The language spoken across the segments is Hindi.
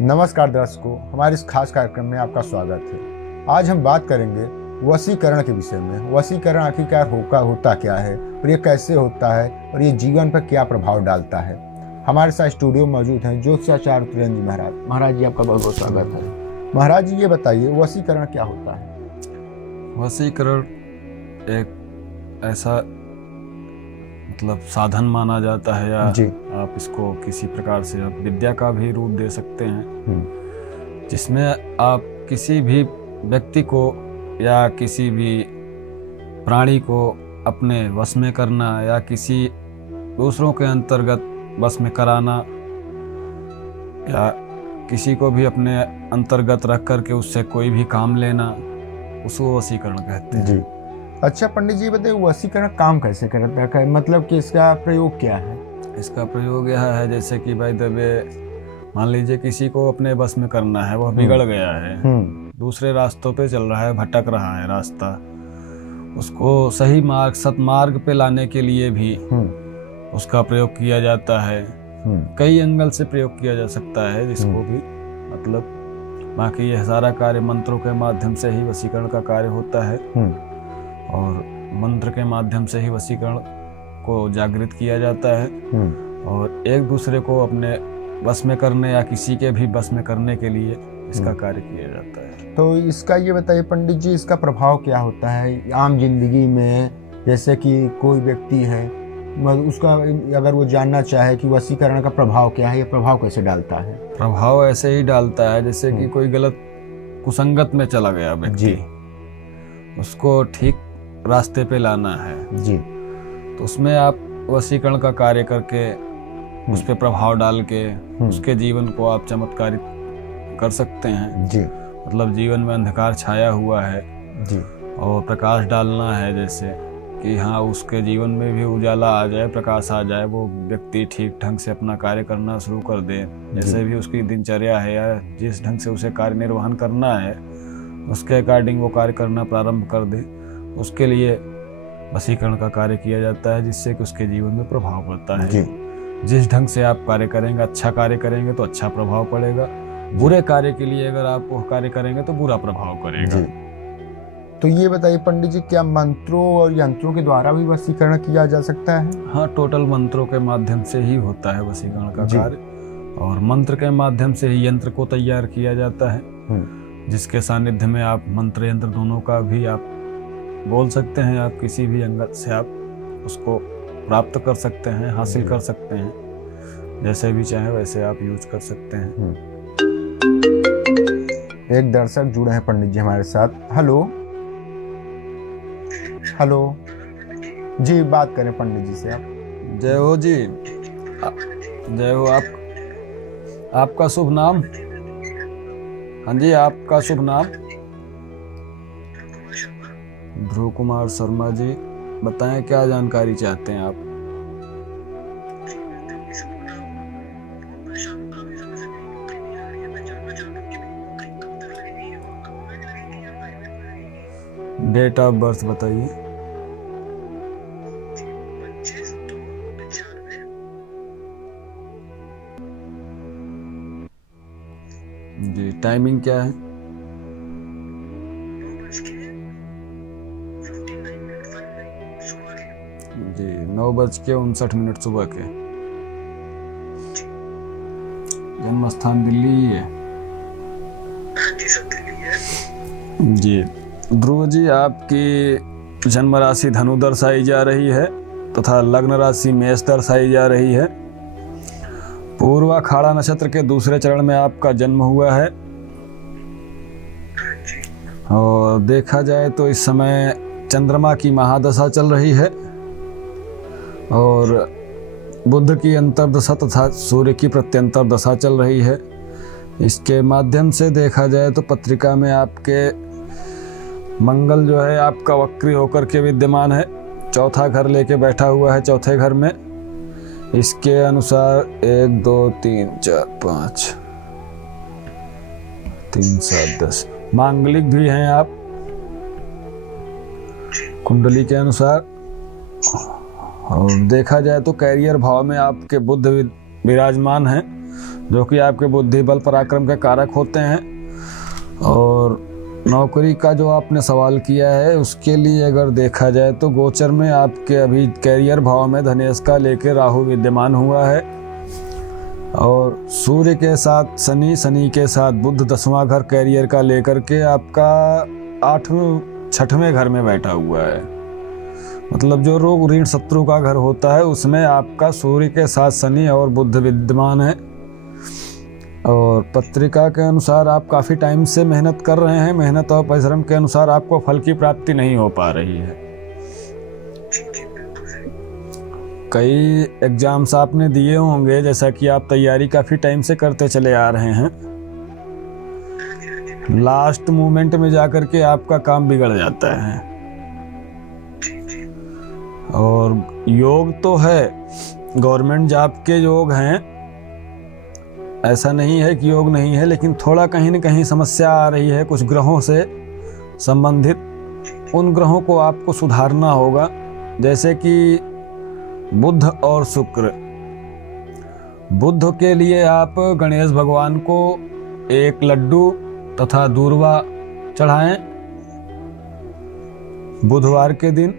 नमस्कार दर्शकों, हमारे इस खास कार्यक्रम में आपका स्वागत है। आज हम बात करेंगे वशीकरण के विषय में। वशीकरण आखिरकार होता क्या है और ये कैसे होता है और ये जीवन पर क्या प्रभाव डालता है। हमारे साथ स्टूडियो में मौजूद हैं ज्योतिषाचार्य तुरंत जी महाराज। महाराज जी, आपका बहुत बहुत स्वागत है। महाराज जी, ये बताइए वशीकरण क्या होता है। वशीकरण एक ऐसा साधन माना जाता है, या आप इसको किसी प्रकार से आप विद्या का भी रूप दे सकते हैं, जिसमें आप किसी भी व्यक्ति को या किसी भी प्राणी को अपने वश में करना या किसी दूसरों के अंतर्गत वश में कराना या किसी को भी अपने अंतर्गत रख करके उससे कोई भी काम लेना, उसको वशीकरण कहते हैं। जी। अच्छा पंडित जी, बताइए वशीकरण काम कैसे करता है, मतलब कि इसका प्रयोग क्या है। इसका प्रयोग यह है, जैसे कि भाई दबे मान लीजिए किसी को अपने बस में करना है, वह बिगड़ गया है, दूसरे रास्तों पे चल रहा है, भटक रहा है रास्ता, उसको सही मार्ग सतमार्ग पे लाने के लिए भी उसका प्रयोग किया जाता है। कई एंगल से प्रयोग किया जा सकता है जिसको भी बाकी यह सारा कार्य मंत्रों के माध्यम से ही वशीकरण का कार्य होता है, और मंत्र के माध्यम से ही वशीकरण को जागृत किया जाता है और एक दूसरे को अपने बस में करने या किसी के भी बस में करने के लिए इसका कार्य किया जाता है। तो इसका ये बताइए पंडित जी, इसका प्रभाव क्या होता है आम जिंदगी में। जैसे कि कोई व्यक्ति है, उसका अगर वो जानना चाहे कि वशीकरण का प्रभाव क्या है, ये प्रभाव कैसे डालता है। प्रभाव ऐसे ही डालता है जैसे कि कोई गलत कुसंगत में चला गया व्यक्ति, उसको ठीक रास्ते पे लाना है जी, तो उसमें आप वशीकरण का कार्य करके उस पे प्रभाव डाल के उसके जीवन को आप चमत्कारित कर सकते हैं जी। जीवन में अंधकार छाया हुआ है जी, और प्रकाश डालना है, जैसे कि हाँ उसके जीवन में भी उजाला आ जाए, प्रकाश आ जाए, वो व्यक्ति ठीक ढंग से अपना कार्य करना शुरू कर दे। जैसे भी उसकी दिनचर्या है या जिस ढंग से उसे कार्य निर्वहन करना है उसके अकॉर्डिंग वो कार्य करना प्रारंभ कर दे, उसके लिए वशीकरण का कार्य किया जाता है, जिससे कि उसके जीवन में प्रभाव पड़ता है जी। जिस ढंग से आप कार्य करेंगे, अच्छा कार्य करेंगे तो अच्छा प्रभाव पड़ेगा, बुरे कार्य के लिए अगर आप वो कार्य करेंगे तो बुरा प्रभाव करेगा। तो ये बताइए पंडित जी, क्या मंत्रों और यंत्रों के द्वारा भी वशीकरण किया जा सकता है। हाँ, टोटल मंत्रों के माध्यम से ही होता है वशीकरण का कार्य, और मंत्र के माध्यम से ही यंत्र को तैयार किया जाता है, जिसके सानिध्य में आप मंत्र यंत्र दोनों का भी आप बोल सकते हैं। आप किसी भी अंगत से आप उसको प्राप्त कर सकते हैं, हासिल कर सकते हैं, जैसे भी चाहे वैसे आप यूज कर सकते हैं। एक दर्शक जुड़े हैं पंडित जी हमारे साथ। हेलो हेलो जी, बात करें पंडित जी से आप। जय हो जी, जय हो। आपका शुभ नाम। हाँ जी, आपका शुभ नाम। ध्रुव कुमार शर्मा जी, बताएं क्या जानकारी चाहते हैं आप। डेट ऑफ बर्थ बताइए। जी, टाइमिंग क्या है। जी, 9:59 सुबह के। जन्म स्थान दिल्ली है जी। ध्रुव जी, आपकी जन्म राशि धनु दर्शाई जा रही है तथा लग्न राशि मेष दर्शाई जा रही है। पूर्वाखाड़ा नक्षत्र के दूसरे चरण में आपका जन्म हुआ है, और देखा जाए तो इस समय चंद्रमा की महादशा चल रही है और बुध की अंतर्दशा तथा सूर्य की प्रत्यंतर दशा चल रही है। इसके माध्यम से देखा जाए तो पत्रिका में आपके मंगल जो है आपका वक्री होकर के विद्यमान है, चौथा घर लेके बैठा हुआ है चौथे घर में। इसके अनुसार 1 2 3 4 5 3 7 10 मांगलिक भी हैं आप कुंडली के अनुसार। और देखा जाए तो कैरियर भाव में आपके बुध विराजमान हैं, जो कि आपके बुद्धि बल पराक्रम के कारक होते हैं। और नौकरी का जो आपने सवाल किया है उसके लिए अगर देखा जाए तो गोचर में आपके अभी कैरियर भाव में धनेश का लेकर राहु विद्यमान हुआ है, और सूर्य के साथ शनि, शनि के साथ बुध 10वां घर कैरियर का लेकर के आपका 6वें घर में बैठा हुआ है। मतलब जो रोग ऋण शत्रु का घर होता है उसमें आपका सूर्य के साथ शनि और बुध विद्यमान है। और पत्रिका के अनुसार आप काफ़ी टाइम से मेहनत कर रहे हैं, मेहनत और परिश्रम के अनुसार आपको फल की प्राप्ति नहीं हो पा रही है। कई एग्जाम्स आपने दिए होंगे, जैसा कि आप तैयारी काफ़ी टाइम से करते चले आ रहे हैं, लास्ट मोमेंट में जाकर के आपका काम बिगड़ जाता है। और योग तो है, गवर्नमेंट जॉब के योग हैं, ऐसा नहीं है कि योग नहीं है, लेकिन थोड़ा कहीं न कहीं समस्या आ रही है कुछ ग्रहों से संबंधित। उन ग्रहों को आपको सुधारना होगा, जैसे कि बुध और शुक्र। बुध के लिए आप गणेश भगवान को एक लड्डू तथा दूर्वा चढ़ाएं बुधवार के दिन।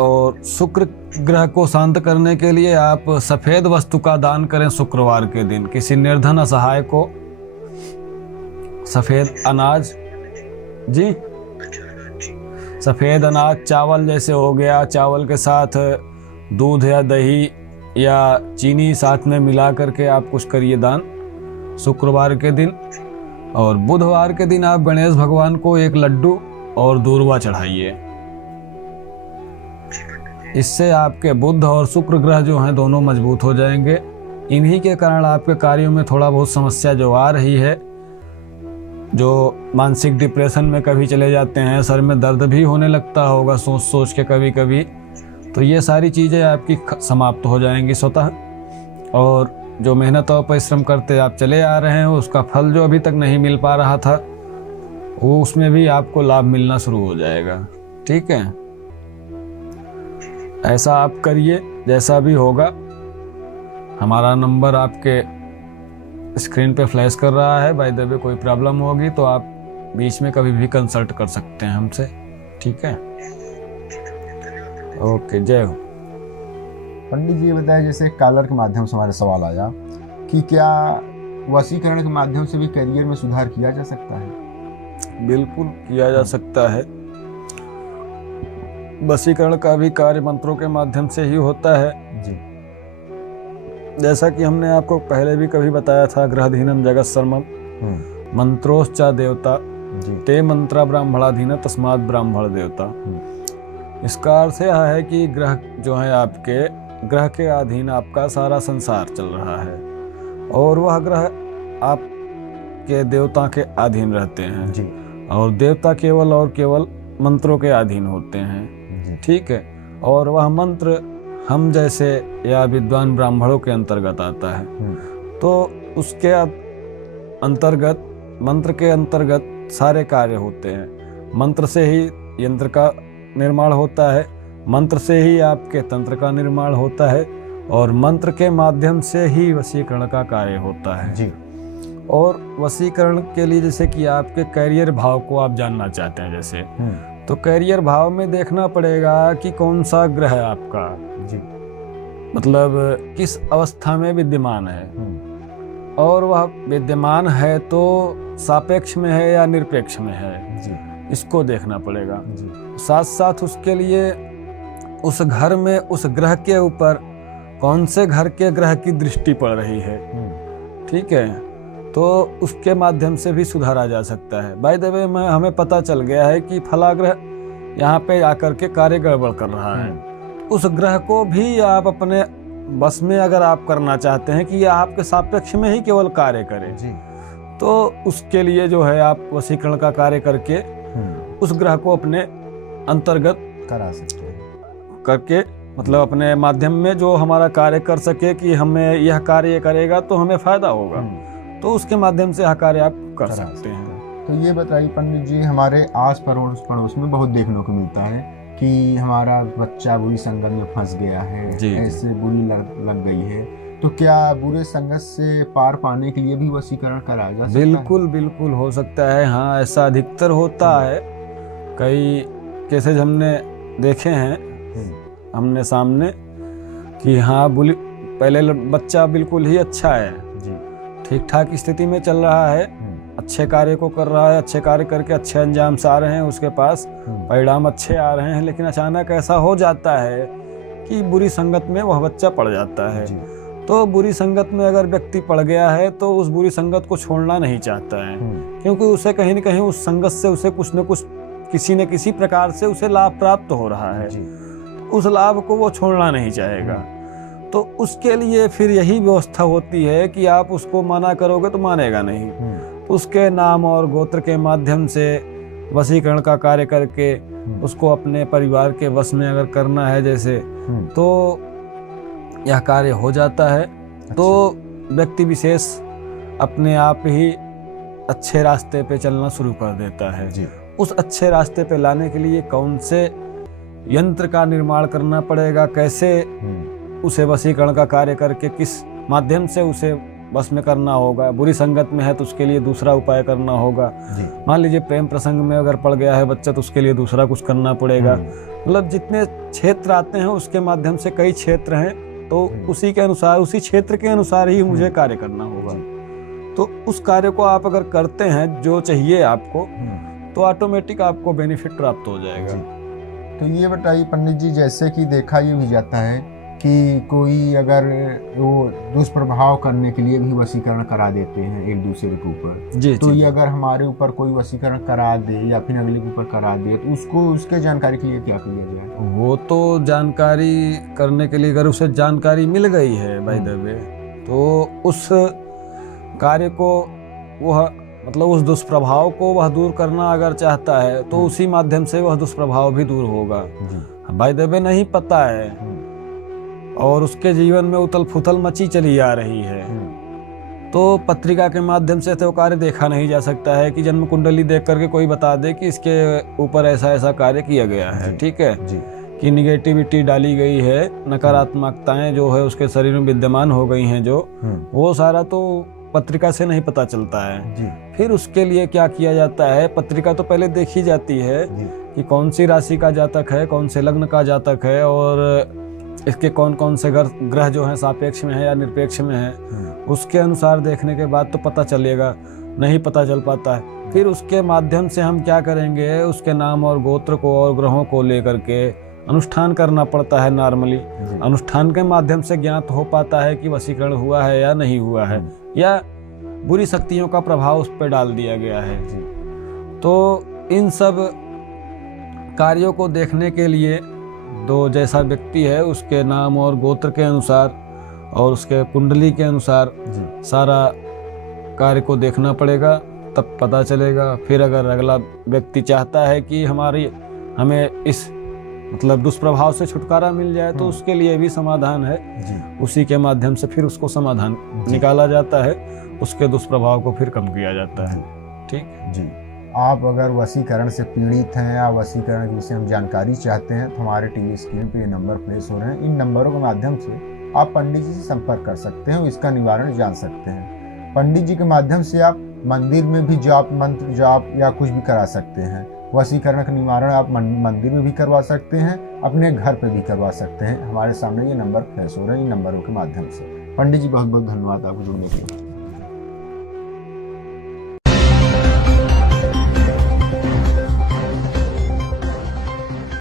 और शुक्र ग्रह को शांत करने के लिए आप सफेद वस्तु का दान करें शुक्रवार के दिन किसी निर्धन असहाय को। सफेद अनाज, जी सफेद अनाज, चावल जैसे हो गया, चावल के साथ दूध या दही या चीनी साथ में मिला करके आप कुछ करिए दान शुक्रवार के दिन। और बुधवार के दिन आप गणेश भगवान को एक लड्डू और दूर्वा चढ़ाइए। इससे आपके बुध और शुक्र ग्रह जो हैं दोनों मजबूत हो जाएंगे। इन्हीं के कारण आपके कार्यों में थोड़ा बहुत समस्या जो आ रही है, जो मानसिक डिप्रेशन में कभी चले जाते हैं, सर में दर्द भी होने लगता होगा सोच सोच के कभी कभी, तो ये सारी चीज़ें आपकी समाप्त हो जाएंगी स्वतः। और जो मेहनत और परिश्रम करते आप चले आ रहे हैं उसका फल जो अभी तक नहीं मिल पा रहा था वो उसमें भी आपको लाभ मिलना शुरू हो जाएगा। ठीक है, ऐसा आप करिए। जैसा भी होगा, हमारा नंबर आपके स्क्रीन पे फ्लैश कर रहा है। बाय द वे कोई प्रॉब्लम होगी तो आप बीच में कभी भी कंसल्ट कर सकते हैं हमसे। ठीक है, ओके, जय हो। पंडित जी ये बताया, जैसे कॉलर के माध्यम से हमारा सवाल आया कि क्या वशीकरण के माध्यम से भी करियर में सुधार किया जा सकता है? बिल्कुल किया जा सकता है। वशीकरण का भी कार्य मंत्रों के माध्यम से ही होता है जी। जैसा कि हमने आपको पहले भी कभी बताया था, ग्रहधीनम जगत सर्वम मंत्रोश्चा देवता ते मंत्रा ब्राह्मणाधीन तस्मात् ब्राह्मण देवता। इसका अर्थ यह है कि ग्रह जो है आपके, ग्रह के अधीन आपका सारा संसार चल रहा है और वह ग्रह आपके देवता के अधीन रहते हैं जी। और देवता केवल और केवल मंत्रों के अधीन होते हैं। ठीक है, और वह मंत्र हम जैसे या विद्वान ब्राह्मणों के अंतर्गत आता है। तो उसके अंतर्गत, मंत्र के अंतर्गत सारे कार्य होते हैं। मंत्र से ही यंत्र का निर्माण होता है, मंत्र से ही आपके तंत्र का निर्माण होता है और मंत्र के माध्यम से ही वशीकरण का कार्य होता है जी। और वशीकरण के लिए जैसे कि आपके कैरियर भाव को आप जानना चाहते हैं, जैसे तो कैरियर भाव में देखना पड़ेगा कि कौन सा ग्रह है आपका जी, मतलब किस अवस्था में विद्यमान है और वह विद्यमान है तो सापेक्ष में है या निरपेक्ष में है जी। इसको देखना पड़ेगा जी। साथ साथ उसके लिए उस घर में उस ग्रह के ऊपर कौन से घर के ग्रह की दृष्टि पड़ रही है। ठीक है, तो उसके माध्यम से भी सुधारा जा सकता है। बाय द वे में हमें पता चल गया है कि फला ग्रह यहाँ पे आकर के कार्य गड़बड़ कर रहा है, उस ग्रह को भी आप अपने बस में अगर आप करना चाहते हैं कि यह आपके सापेक्ष में ही केवल कार्य करे जी, तो उसके लिए जो है आप वशीकरण का कार्य करके उस ग्रह को अपने अंतर्गत करा सकते हैं करके, मतलब अपने माध्यम में जो हमारा कार्य कर सके कि हमें यह कार्य करेगा तो हमें फायदा होगा, तो उसके माध्यम से यह कार्य आप कर सकते हैं। तो ये बताइए पंडित जी, हमारे आस पड़ोस में बहुत देखने को मिलता है कि हमारा बच्चा बुरी संगत में फंस गया है, ऐसे बुरी लग गई है, तो क्या बुरे संगत से पार पाने के लिए भी वशीकरण कराया जा सकता है? बिल्कुल बिल्कुल हो सकता है। हाँ, ऐसा अधिकतर होता है। कई केसेज हमने देखे हैं हमने सामने कि हाँ पहले बच्चा बिल्कुल ही अच्छा है, ठीक ठाक स्थिति में चल रहा है, अच्छे कार्य को कर रहा है, अच्छे कार्य करके अच्छे अंजाम से आ रहे हैं, उसके पास परिणाम अच्छे आ रहे हैं, लेकिन अचानक ऐसा हो जाता है कि बुरी संगत में वह बच्चा पड़ जाता है। तो बुरी संगत में अगर व्यक्ति पड़ गया है तो उस बुरी संगत को छोड़ना नहीं चाहता है, क्योंकि उसे कहीं न कहीं उस संगत से उसे कुछ न कुछ किसी न किसी प्रकार से उसे लाभ प्राप्त हो रहा है। उस लाभ को वो छोड़ना नहीं चाहेगा। तो उसके लिए फिर यही व्यवस्था होती है कि आप उसको मना करोगे तो मानेगा नहीं। उसके नाम और गोत्र के माध्यम से वशीकरण का कार्य करके उसको अपने परिवार के वश में अगर करना है जैसे, तो यह कार्य हो जाता है। तो व्यक्ति विशेष अपने आप ही अच्छे रास्ते पे चलना शुरू कर देता है। उस अच्छे रास्ते पे लाने के लिए कौन से यंत्र का निर्माण करना पड़ेगा, कैसे उसे वशीकरण का कार्य करके किस माध्यम से उसे बस में करना होगा। बुरी संगत में है तो उसके लिए दूसरा उपाय करना होगा। मान लीजिए प्रेम प्रसंग में अगर पड़ गया है बच्चा तो उसके लिए दूसरा कुछ करना पड़ेगा। मतलब जितने क्षेत्र आते हैं उसके माध्यम से कई क्षेत्र हैं, तो उसी के अनुसार उसी क्षेत्र के अनुसार ही मुझे कार्य करना होगा। तो उस कार्य को आप अगर करते हैं जो चाहिए आपको, तो ऑटोमेटिक आपको बेनिफिट प्राप्त हो जाएगा। तो ये बताइए पंडित जी, जैसे कि देखा ये भी जाता है कि कोई अगर वो दुष्प्रभाव करने के लिए भी वशीकरण करा देते हैं एक दूसरे के ऊपर, तो ये अगर हमारे ऊपर कोई वशीकरण करा दे या फिर अगले के ऊपर करा दे तो उसको उसके जानकारी के लिए क्या किया जाए? वो तो जानकारी करने के लिए अगर उसे जानकारी मिल गई है बाय द वे, तो उस कार्य को वह मतलब उस दुष्प्रभाव को वह दूर करना अगर चाहता है तो उसी माध्यम से वह दुष्प्रभाव भी दूर होगा। बाय द वे नहीं पता है और उसके जीवन में उथल फुथल मची चली आ रही है, तो पत्रिका के माध्यम से तो कार्य देखा नहीं जा सकता है कि जन्म कुंडली देख करके कोई बता दे कि इसके ऊपर ऐसा ऐसा कार्य किया गया है, ठीक है, कि निगेटिविटी डाली गई है, नकारात्मकताएं जो है उसके शरीर में विद्यमान हो गई हैं, जो वो सारा तो पत्रिका से नहीं पता चलता है। फिर उसके लिए क्या किया जाता है, पत्रिका तो पहले देखी जाती है कि कौन सी राशि का जातक है, कौन से लग्न का जातक है और इसके कौन कौन से ग्रह जो हैं सापेक्ष में है या निरपेक्ष में है। उसके अनुसार देखने के बाद तो पता चलेगा, नहीं पता चल पाता है। फिर उसके माध्यम से हम क्या करेंगे, उसके नाम और गोत्र को और ग्रहों को लेकर के अनुष्ठान करना पड़ता है। नॉर्मली अनुष्ठान के माध्यम से ज्ञात हो पाता है कि वशीकरण हुआ है या नहीं हुआ है, या बुरी शक्तियों का प्रभाव उस पर डाल दिया गया है। तो इन सब कार्यों को देखने के लिए दो जैसा व्यक्ति है उसके नाम और गोत्र के अनुसार और उसके कुंडली के अनुसार सारा कार्य को देखना पड़ेगा, तब पता चलेगा। फिर अगर अगला व्यक्ति चाहता है कि हमें इस मतलब दुष्प्रभाव से छुटकारा मिल जाए तो उसके लिए भी समाधान है। उसी के माध्यम से फिर उसको समाधान निकाला जाता है, उसके दुष्प्रभाव को फिर कम किया जाता है। ठीक जी। आप अगर वशीकरण से पीड़ित हैं या वशीकरण के विषय में जानकारी चाहते हैं तो हमारे टीवी स्क्रीन पे ये नंबर प्लेस हो रहे हैं। इन नंबरों के माध्यम से आप पंडित जी से संपर्क कर सकते हैं और इसका निवारण जान सकते हैं। पंडित जी के माध्यम से आप मंदिर में भी जाप, मंत्र जाप या कुछ भी करा सकते हैं। वशीकरण का निवारण आप मंदिर में भी करवा सकते हैं, अपने घर पे भी करवा सकते हैं। हमारे सामने ये नंबर फ्लैश हो रहे हैं इन नंबरों के माध्यम से। पंडित जी बहुत बहुत धन्यवाद आपको जुड़ने के लिए।